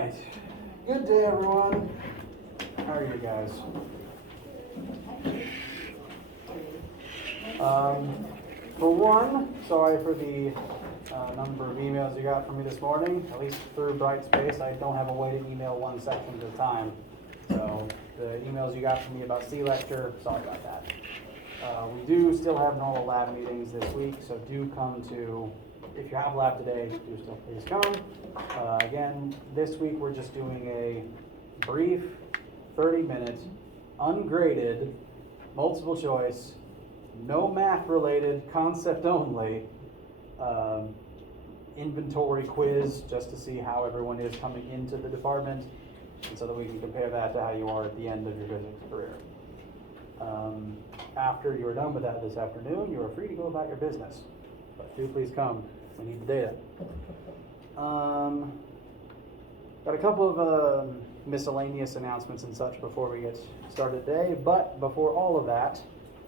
right. Good day, everyone. How are you guys? For one, sorry for the number of emails you got from me this morning. At least through Brightspace, I don't have a way to email one section at a time. So the emails you got from me about C-Lecture, sorry about that. We do still have normal lab meetings this week, so do come to, if you have lab today, do still please come. Again, this week we're just doing a brief 30-minute, ungraded, multiple choice, no math related, concept only, inventory quiz just to see how everyone is coming into the department, and so that we can compare that to how you are at the end of your physics career. After you are done with that this afternoon, you are free to go about your business. But do please come. We need the data. Got a couple of miscellaneous announcements and such before we get started today. But before all of that,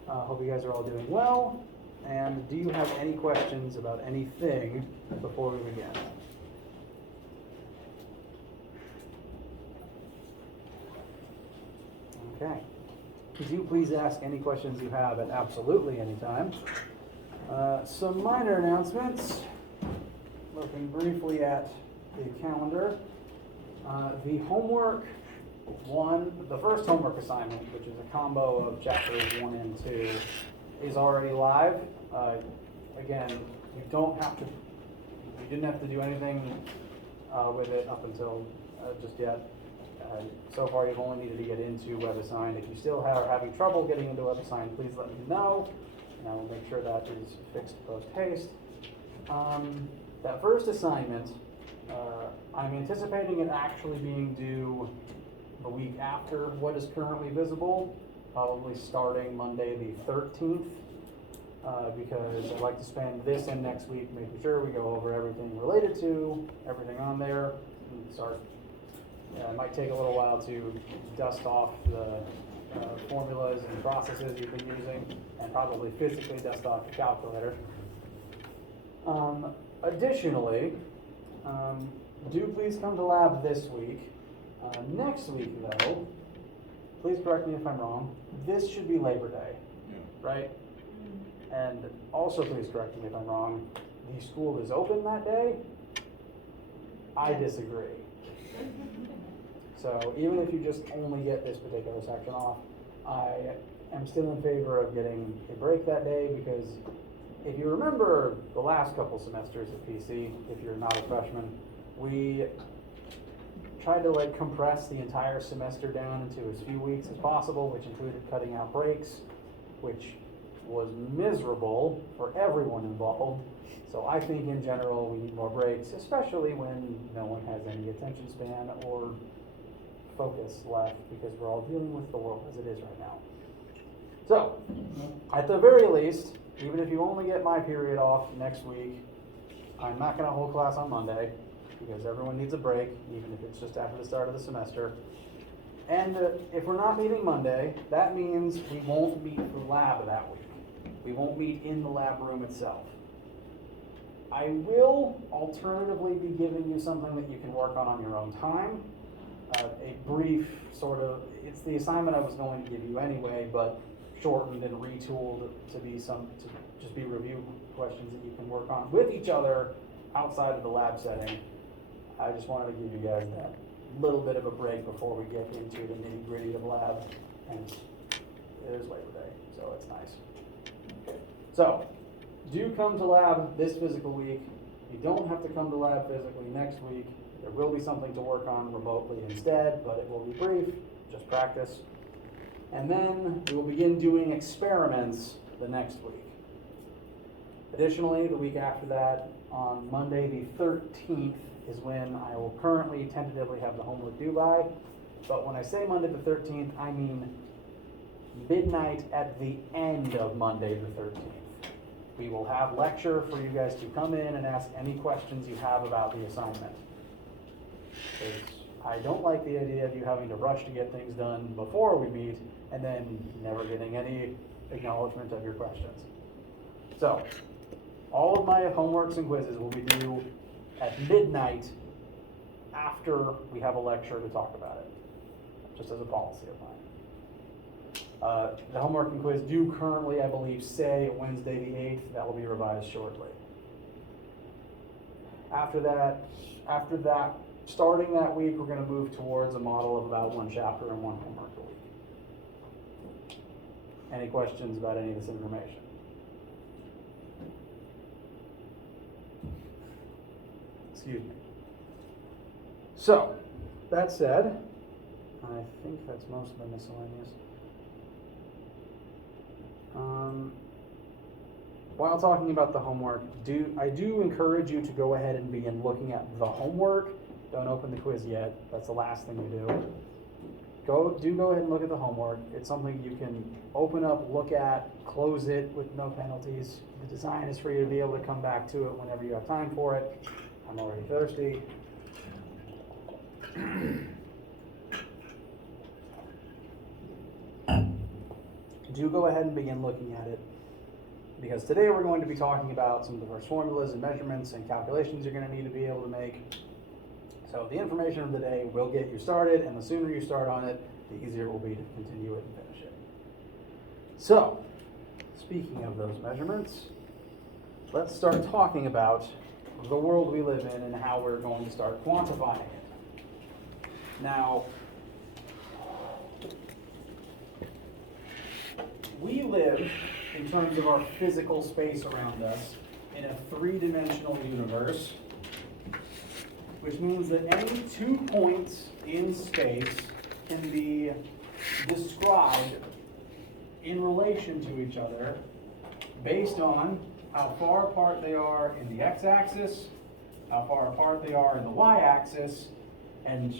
hope you guys are all doing well. And do you have any questions about anything before we begin? Okay. Do please ask any questions you have at absolutely any time. Some minor announcements. Looking briefly at the calendar. The homework the first homework assignment, which is a combo of chapters 1 and 2, is already live. Again, you didn't have to do anything with it up until just yet. So far, you've only needed to get into WebAssign. If you still are having trouble getting into WebAssign, please let me know, and I will make sure that is fixed post-haste. That first assignment, I'm anticipating it actually being due the week after what is currently visible, probably starting Monday the 13th, because I'd like to spend this and next week making sure we go over everything related to everything on there and start. It might take a little while to dust off the formulas and processes you've been using, and probably physically dust off your calculator. Additionally, do please come to lab this week. Next week, though, please correct me if I'm wrong, this should be Labor Day, right? And also please correct me if I'm wrong, the school is open that day? I disagree. So even if you just only get this particular section off, I am still in favor of getting a break that day, because if you remember the last couple semesters at PC, if you're not a freshman, we tried to compress the entire semester down into as few weeks as possible, which included cutting out breaks, which was miserable for everyone involved. So I think in general we need more breaks, especially when no one has any attention span or focus left, because we're all dealing with the world as it is right now. So, at the very least, even if you only get my period off next week, I'm not going to hold class on Monday, because everyone needs a break, even if it's just after the start of the semester. And if we're not meeting Monday, that means we won't meet for lab that week. We won't meet in the lab room itself. I will alternatively be giving you something that you can work on your own time. A brief it's the assignment I was going to give you anyway, but shortened and retooled to just be review questions that you can work on with each other outside of the lab setting. I just wanted to give you guys that little bit of a break before we get into the nitty gritty of lab, and it is Labor Day, so it's nice. Okay. So, do come to lab this physical week. You don't have to come to lab physically next week. There will be something to work on remotely instead, but it will be brief, just practice. And then we will begin doing experiments the next week. Additionally, the week after that, on Monday the 13th, is when I will currently tentatively have the homework due by. But when I say Monday the 13th, I mean midnight at the end of Monday the 13th. We will have lecture for you guys to come in and ask any questions you have about the assignment. I don't like the idea of you having to rush to get things done before we meet and then never getting any acknowledgement of your questions. So, all of my homeworks and quizzes will be due at midnight after we have a lecture to talk about it, just as a policy of mine. The homework and quiz do currently, I believe, say Wednesday the 8th. That will be revised shortly. After that, starting that week, we're going to move towards a model of about 1 chapter and 1 homework a week. Any questions about any of this information? Excuse me. So, that said, I think that's most of the miscellaneous. While talking about the homework, I do encourage you to go ahead and begin looking at the homework. Don't open the quiz yet. That's the last thing you do. Go ahead and look at the homework. It's something you can open up, look at, close it with no penalties. The design is for you to be able to come back to it whenever you have time for it. I'm already thirsty. Do go ahead and begin looking at it, because today we're going to be talking about some of the first formulas and measurements and calculations you're going to need to be able to make. So the information of the day will get you started, and the sooner you start on it, the easier it will be to continue it and finish it. So, speaking of those measurements, let's start talking about the world we live in and how we're going to start quantifying it. Now, we live, in terms of our physical space around us, in a 3-dimensional universe, which means that any 2 points in space can be described in relation to each other based on how far apart they are in the x-axis, how far apart they are in the y-axis, and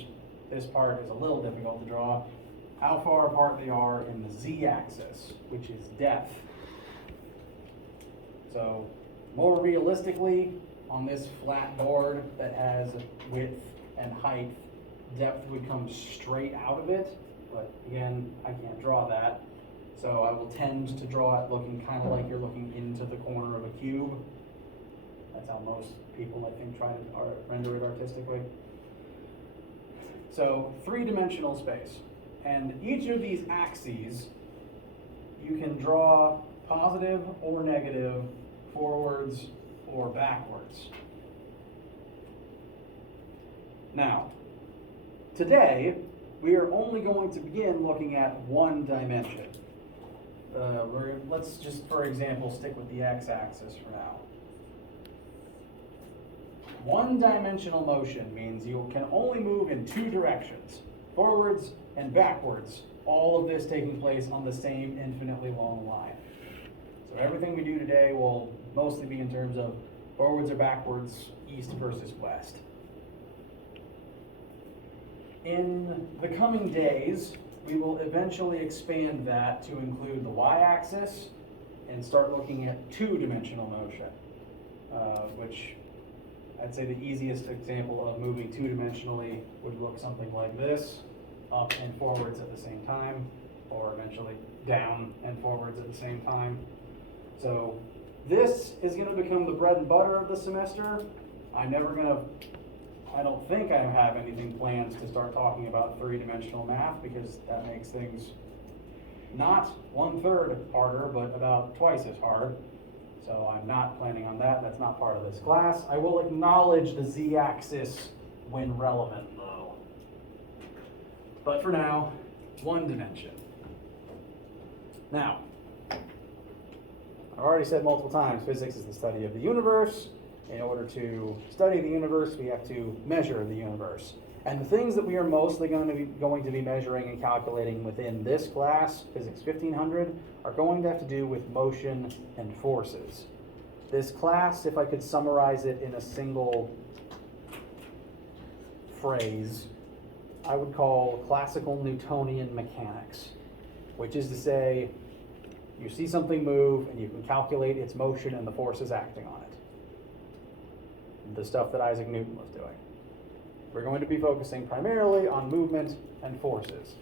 this part is a little difficult to draw, how far apart they are in the z-axis, which is depth. So, more realistically, on this flat board that has width and height, depth would come straight out of it, but again, I can't draw that. So I will tend to draw it looking kind of like you're looking into the corner of a cube. That's how most people, I think, try to render it artistically. So 3-dimensional space. And each of these axes, you can draw positive or negative, forwards or backwards. Now, today, we are only going to begin looking at 1 dimension. Let's just, for example, stick with the x-axis for now. 1-dimensional motion means you can only move in 2 directions, forwards and backwards, all of this taking place on the same infinitely long line. So everything we do today will mostly be in terms of forwards or backwards, east versus west. In the coming days, we will eventually expand that to include the y-axis and start looking at 2-dimensional motion, which I'd say the easiest example of moving 2-dimensionally would look something like this, up and forwards at the same time, or eventually down and forwards at the same time. So this is going to become the bread and butter of the semester. I don't think I have anything planned to start talking about 3-dimensional math, because that makes things not 1/3 harder, but about twice as hard. So I'm not planning on that. That's not part of this class. I will acknowledge the z-axis when relevant, though. But for now, 1 dimension. Now, I've already said multiple times, physics is the study of the universe. In order to study the universe, we have to measure the universe. And the things that we are mostly going to be measuring and calculating within this class, Physics 1500, are going to have to do with motion and forces. This class, if I could summarize it in a single phrase, I would call classical Newtonian mechanics, which is to say, you see something move and you can calculate its motion and the forces acting on it. The stuff that Isaac Newton was doing. We're going to be focusing primarily on movement and forces.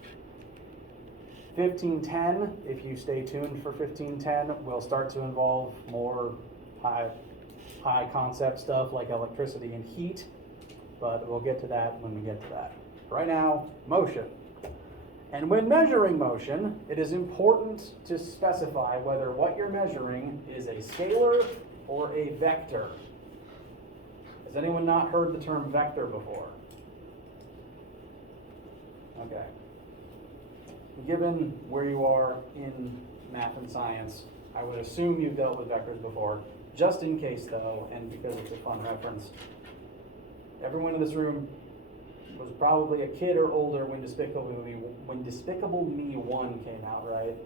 1510, if you stay tuned for 1510, will start to involve more high concept stuff like electricity and heat. but we'll get to that when we get to that. Right now, motion. And when measuring motion, it is important to specify whether what you're measuring is a scalar or a vector. Has anyone not heard the term vector before? Okay. Given where you are in math and science, I would assume you've dealt with vectors before. Just in case though, and because it's a fun reference, everyone in this room was probably a kid or older when Despicable Me 1 came out, right?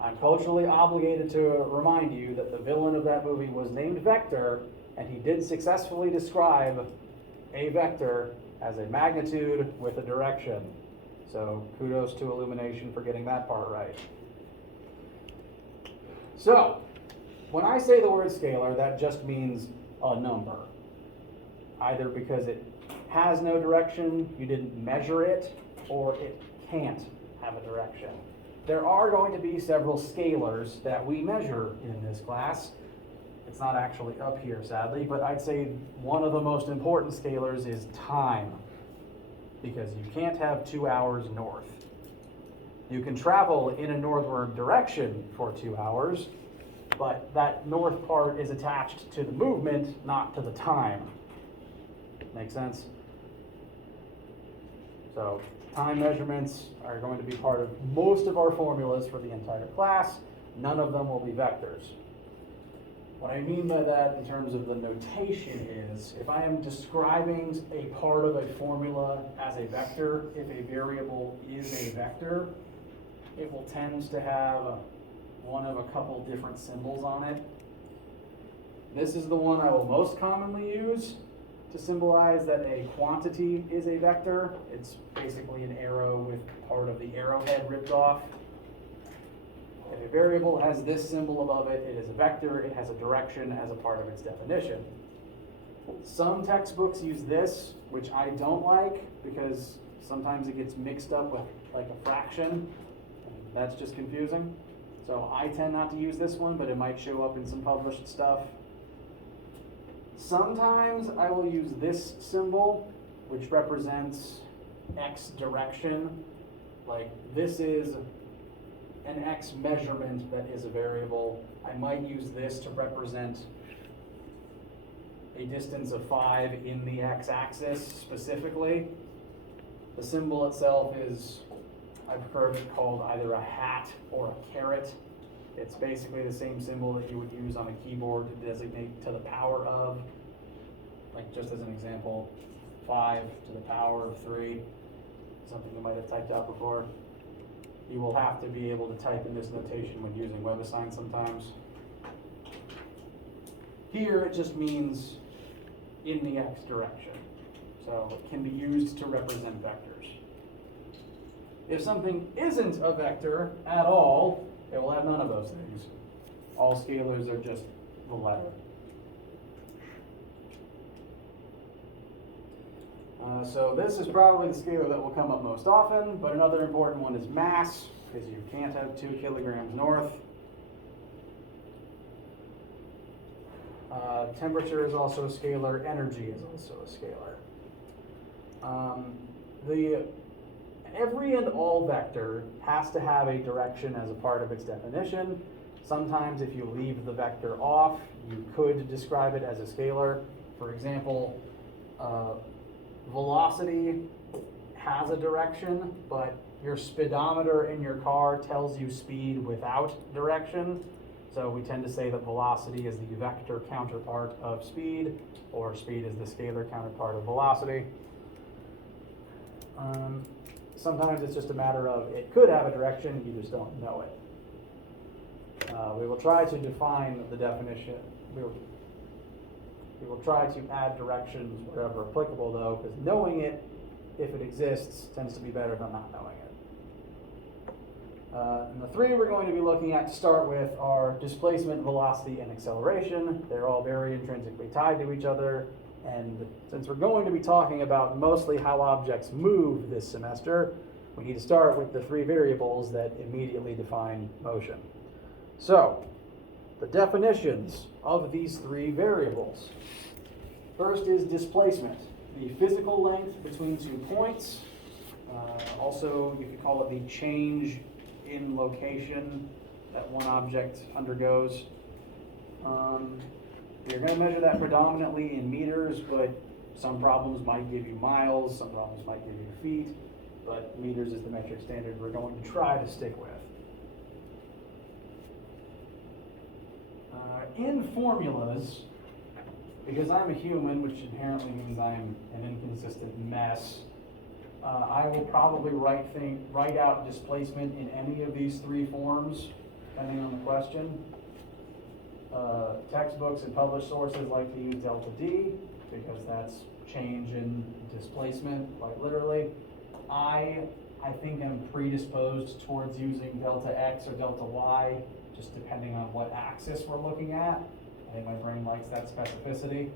I'm culturally obligated to remind you that the villain of that movie was named Vector, and he did successfully describe a vector as a magnitude with a direction. So kudos to Illumination for getting that part right. So, when I say the word scalar, that just means a number. Either because it has no direction, you didn't measure it, or it can't have a direction. There are going to be several scalars that we measure in this class. It's not actually up here, sadly, but I'd say one of the most important scalars is time, because you can't have 2 hours north. You can travel in a northward direction for 2 hours, but that north part is attached to the movement, not to the time. Make sense? So time measurements are going to be part of most of our formulas for the entire class. None of them will be vectors. What I mean by that in terms of the notation is, if I am describing a part of a formula as a vector, if a variable is a vector, it will tend to have one of a couple different symbols on it. This is the one I will most commonly use to symbolize that a quantity is a vector. It's basically an arrow with part of the arrowhead ripped off. If a variable has this symbol above it, it is a vector. It has a direction as a part of its definition. Some textbooks use this, which I don't like because sometimes it gets mixed up with like a fraction. That's just confusing. So I tend not to use this one, but it might show up in some published stuff. Sometimes I will use this symbol, which represents x direction. Like this is an x measurement that is a variable. I might use this to represent a distance of 5 in the x-axis specifically. The symbol itself is, I've heard it called either a hat or a caret. It's basically the same symbol that you would use on a keyboard to designate to the power of, like just as an example, 5 to the power of 3, something you might have typed out before. You will have to be able to type in this notation when using WebAssign sometimes. Here it just means in the x direction. So it can be used to represent vectors. If something isn't a vector at all, it will have none of those things. All scalars are just the letter. So this is probably the scalar that will come up most often, but another important one is mass, because you can't have 2 kilograms north. Temperature is also a scalar, energy is also a scalar. Every and all vector has to have a direction as a part of its definition. Sometimes if you leave the vector off, you could describe it as a scalar. For example, velocity has a direction, but your speedometer in your car tells you speed without direction. So we tend to say that velocity is the vector counterpart of speed, or speed is the scalar counterpart of velocity. Sometimes it's just a matter of it could have a direction, you just don't know it. We will try to define the definition. We will try to add directions wherever applicable though, because knowing it, if it exists, tends to be better than not knowing it. And the 3 we're going to be looking at to start with are displacement, velocity, and acceleration. They're all very intrinsically tied to each other. And since we're going to be talking about mostly how objects move this semester, we need to start with the 3 variables that immediately define motion. So, the definitions of these 3 variables. First is displacement. the physical length between 2 points. Also, you could call it the change in location that one object undergoes. You're going to measure that predominantly in meters, but some problems might give you miles, some problems might give you feet, but meters is the metric standard we're going to try to stick with. In formulas, because I'm a human, which inherently means I'm an inconsistent mess, I will probably write out displacement in any of these 3 forms, depending on the question. Textbooks and published sources like to use delta D, because that's change in displacement, quite literally. I think I'm predisposed towards using delta X or delta Y, just depending on what axis we're looking at. I think my brain likes that specificity.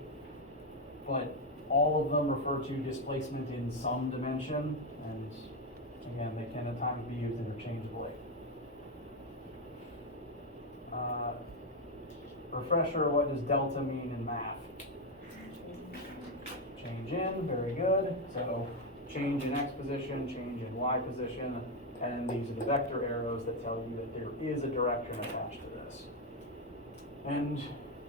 But all of them refer to displacement in some dimension, and again, they can at times be used interchangeably. Refresher, what does delta mean in math? Change in, very good. So change in X position, change in Y position, and these are the vector arrows that tell you that there is a direction attached to this. And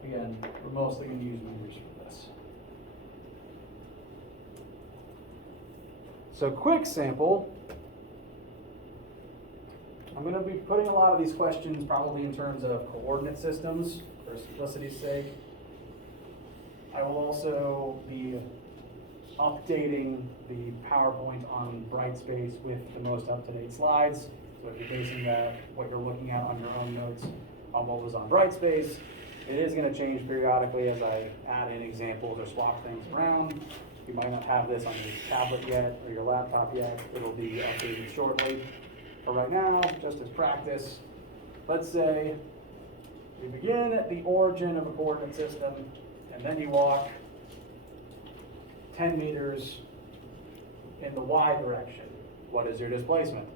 again, we're mostly going to use meters for this. So quick sample. I'm going to be putting a lot of these questions probably in terms of coordinate systems for simplicity's sake. I will also be updating the PowerPoint on Brightspace with the most up-to-date slides. So if you're basing that, what you're looking at on your own notes on what was on Brightspace, it is going to change periodically as I add in examples or swap things around. You might not have this on your tablet yet or your laptop yet. It'll be updated shortly. But right now, just as practice, let's say you begin at the origin of a coordinate system, and then you walk 10 meters in the y direction. What is your displacement?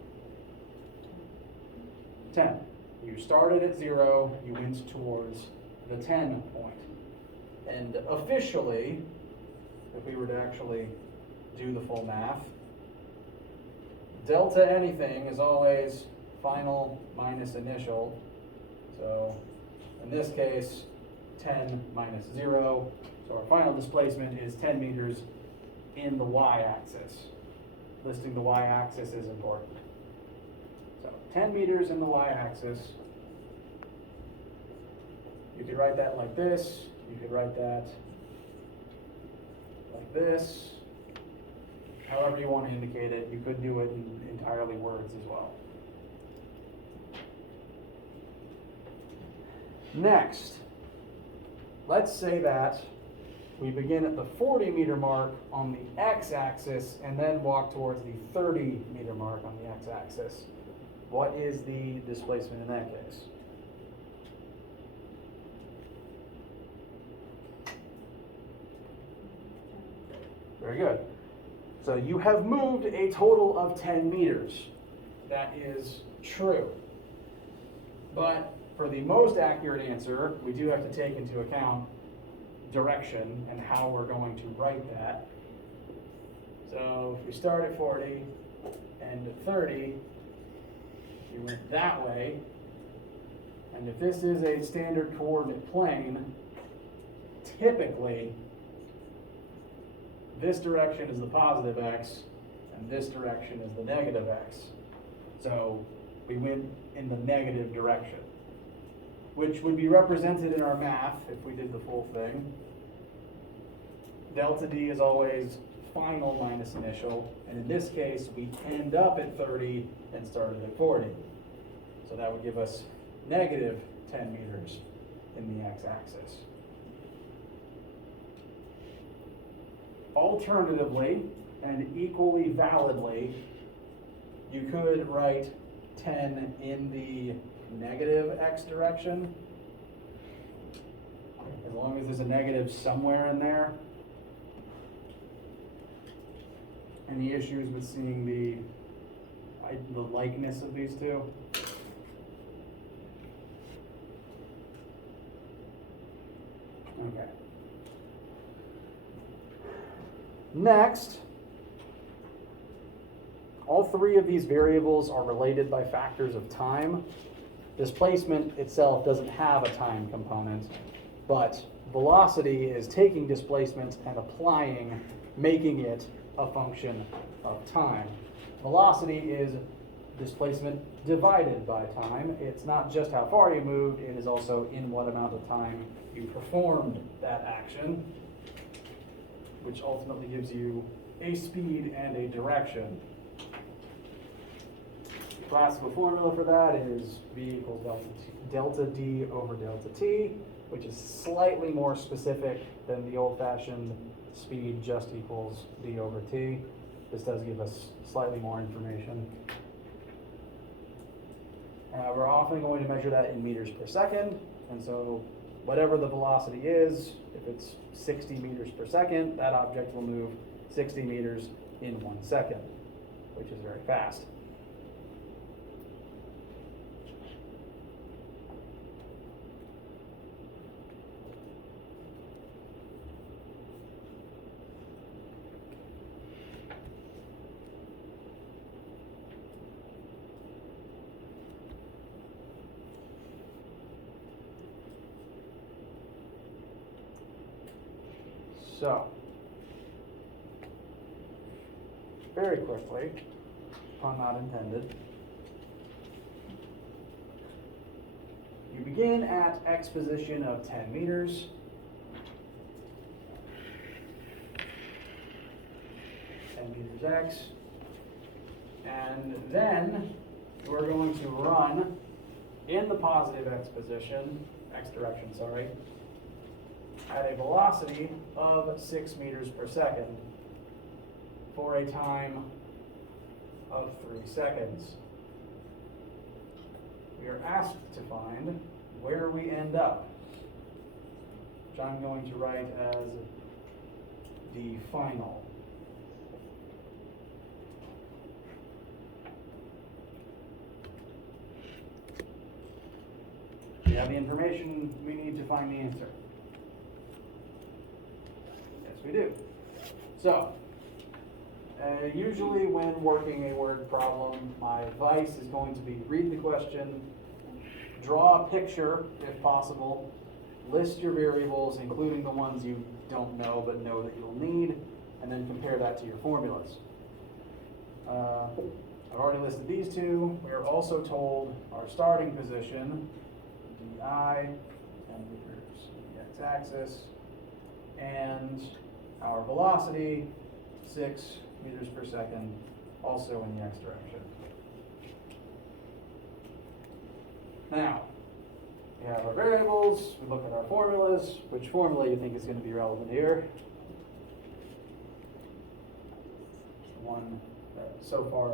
10. You started at 0, you went towards the 10 point. And officially, if we were to actually do the full math, delta anything is always final minus initial. So in this case, 10 minus 0. So our final displacement is 10 meters in the y-axis. Listing the y-axis is important. So 10 meters in the y-axis. You could write that like this. You could write that like this. However you want to indicate it. You could do it in entirely words as well. Next, let's say that we begin at the 40 meter mark on the x-axis and then walk towards the 30 meter mark on the x-axis. What is the displacement in that case? Very good. So you have moved a total of 10 meters. That is true. But for the most accurate answer, we do have to take into account direction and how we're going to write that. So if we start at 40 and at 30, you went that way. And if this is a standard coordinate plane, typically this direction is the positive x and this direction is the negative x. So we went in the negative direction, which would be represented in our math if we did the full thing. Delta D is always final minus initial, and in this case, we end up at 30 and started at 40. So that would give us negative 10 meters in the x-axis. Alternatively, and equally validly, you could write 10 in the negative x direction, as long as there's a negative somewhere in there. Any issues with seeing the likeness of these two? Okay. Next, all three of these variables are related by factors of time. Displacement itself doesn't have a time component, but velocity is taking displacement and applying, making it a function of time. Velocity is displacement divided by time. It's not just how far you moved, it is also in what amount of time you performed that action, which ultimately gives you a speed and a direction. The classical formula for that is V equals delta D over delta T, which is slightly more specific than the old-fashioned speed just equals D over T. This does give us slightly more information. We're often going to measure that in meters per second, and so whatever the velocity is, if it's 60 meters per second, that object will move 60 meters in 1 second, which is very fast. So, very quickly, pun not intended, you begin at x position of 10 meters. X, and then we're going to run in the positive x position, x direction, sorry, at a velocity of 6 meters per second for a time of 3 seconds. We are asked to find where we end up, which I'm going to write as the final. We have the information we need to find the answer. Yes, we do. So, usually when working a word problem, my advice is going to be read the question, draw a picture if possible, list your variables, including the ones you don't know but know that you'll need, and then compare that to your formulas. I've already listed these two. We are also told our starting position, DI, 10 meters in the x-axis, and our velocity, 6 meters per second, also in the x direction. Now, we have our variables, we look at our formulas. Which formula you think is going to be relevant here? The one that so far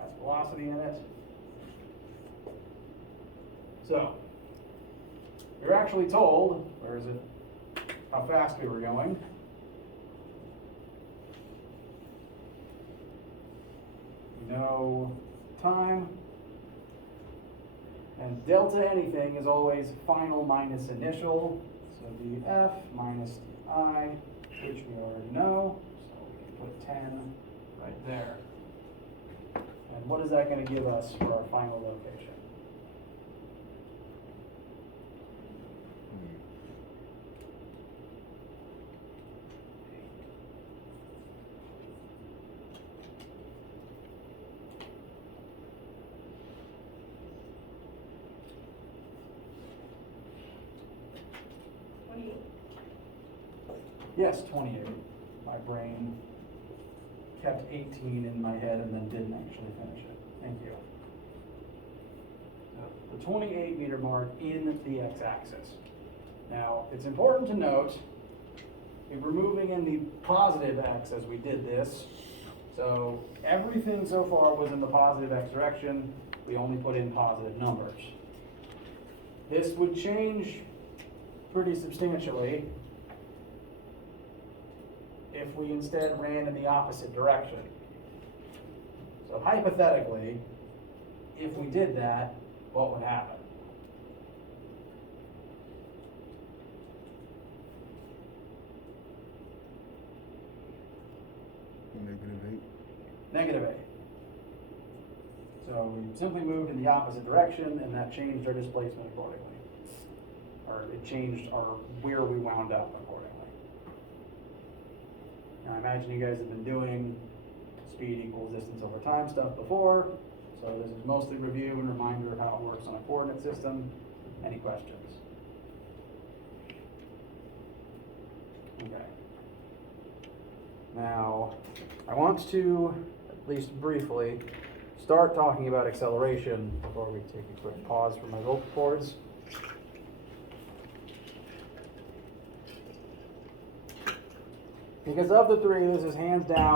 has velocity in it. So, we were actually told, where is it, how fast we were going. We know time. And delta anything is always final minus initial. So df minus di, which we already know. So we can put 10 right there. And what is that going to give us for our final location? Yes, 28. My brain kept 18 in my head and then didn't actually finish it. Thank you. So the 28 meter mark in the x-axis. Now, it's important to note, if we're moving in the positive x as we did this, so everything so far was in the positive x direction, we only put in positive numbers. This would change pretty substantially if we instead ran in the opposite direction. So hypothetically, if we did that, what would happen? -8. So we simply moved in the opposite direction, and that changed our displacement accordingly. Or it changed where we wound up accordingly. Now I imagine you guys have been doing speed equals distance over time stuff before, so this is mostly review and reminder of how it works on a coordinate system. Any questions? Okay. Now, I want to, at least briefly, start talking about acceleration before we take a quick pause for my vocal cords. Because of the three, this is hands down